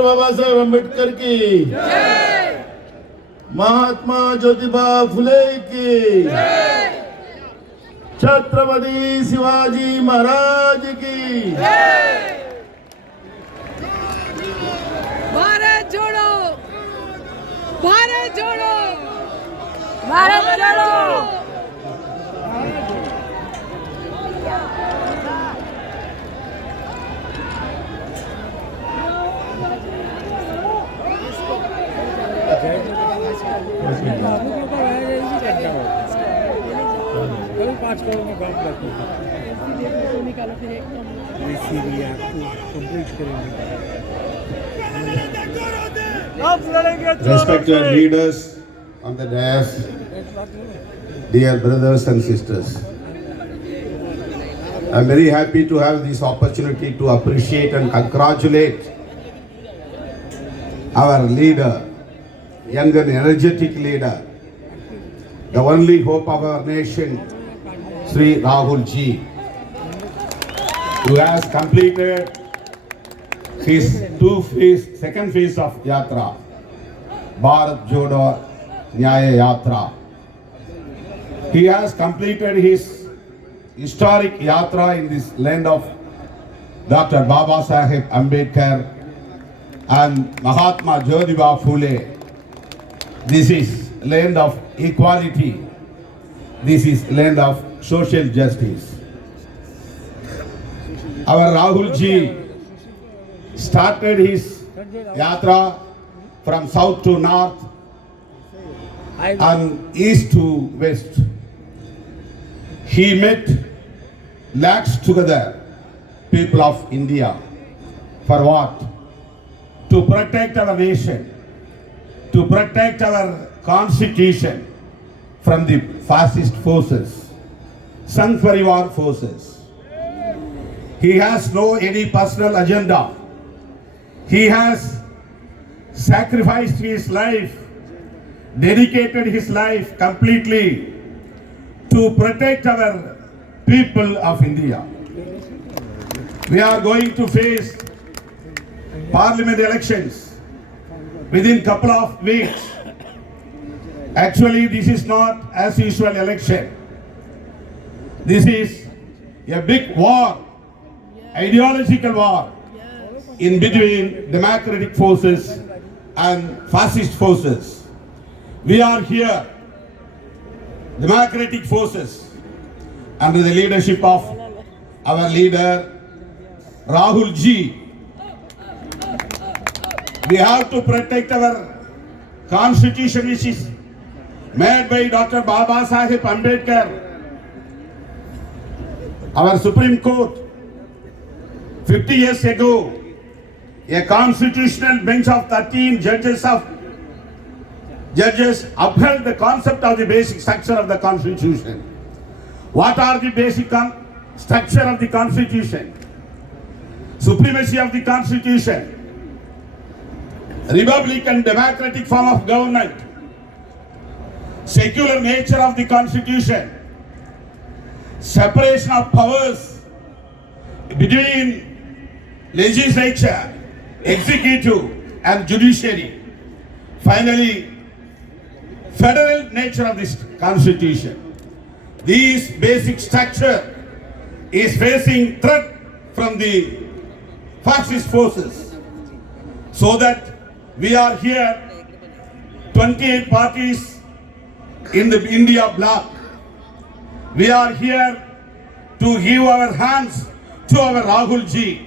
Doctor Baba Saheb Ambedkar की, महात्मा ज्योतिबा फुले की, छत्रपति शिवाजी महाराज की। भारत जोड़ो, भारत जोड़ो, भारत जोड़ो। कल 5 करोड़ में काम करते हैं निकालो फिर एक कंप्लीट करेंगे। Respected leaders on the dais, dear brothers and sisters, I am very happy to have this opportunity to appreciate and congratulate our leader, young and energetic leader, the only hope of our nation, Sri Rahul Ji, who has completed his second phase of Yatra, Bharat Jodo Nyaya Yatra. He has completed his historic Yatra in this land of Dr. Baba Saheb Ambedkar and Mahatma Jyotiba Phule. This is land of equality. This is land of social justice. Our Rahul Ji started his Yatra from south to north and east to west. He met lakhs together, people of India. For what? To protect our nation, to protect our constitution from the fascist forces, Sangh Parivar forces. He has no any personal agenda. He has sacrificed his life, dedicated his life completely to protect our people of India. We are going to face parliament elections within couple of weeks. Actually, this is not as usual election. This is a big war, ideological war in between democratic forces and fascist forces. We are here, democratic forces, under the leadership of our leader Rahul Ji. We have to protect our constitution, which is made by Dr. Baba Saheb Ambedkar. Our Supreme Court, 50 years ago, a constitutional bench of 13 judges upheld the concept of the basic structure of the Constitution. What are the basic structure of the Constitution? Supremacy of the Constitution, republican democratic form of government, secular nature of the Constitution, separation of powers between legislature, executive and judiciary. Finally, federal nature of this Constitution. This basic structure is facing threat from the fascist forces, so that we are here 28 parties in the India bloc. We are here to give our hands to our Rahul Ji,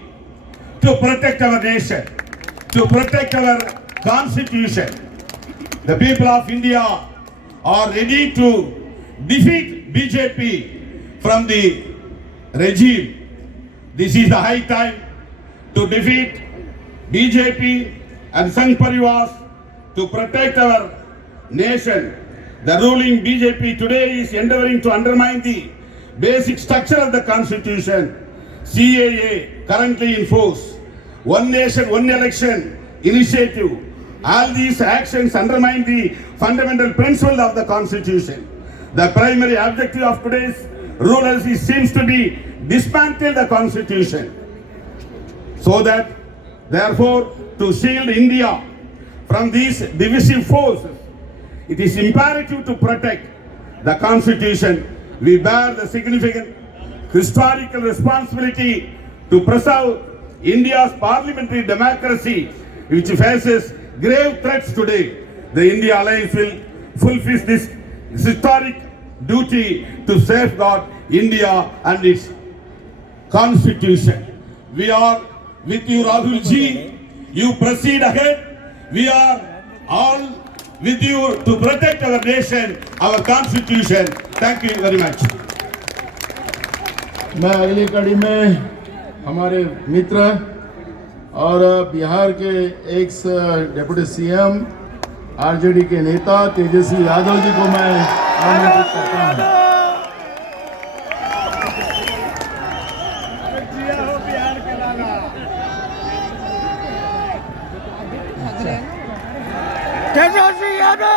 to protect our nation, to protect our constitution. The people of India are ready to defeat BJP from the regime. This is the high time to defeat BJP and Sangh Parivar, to protect our nation. The ruling BJP today is endeavoring to undermine the basic structure of the Constitution. CAA currently in force, one nation, one election initiative. All these actions undermine the fundamental principle of the Constitution. The primary objective of today's rulers seems to be dismantle the Constitution, so that Therefore, to shield India from these divisive forces, it is imperative to protect the Constitution. We bear the significant historical responsibility to preserve India's parliamentary democracy, which faces grave threats today. The India Alliance will fulfill this historic duty to safeguard India and its Constitution. We are with you, Rahul ji. You proceed ahead. We are all with you to protect our nation, our Constitution. Thank you very much. मैं अगली कड़ी में हमारे मित्र और बिहार के x deputy CM RJD के नेता तेजस्वी यादव जी को मैं आमंत्रित करता हूं। तेजस्वी यादव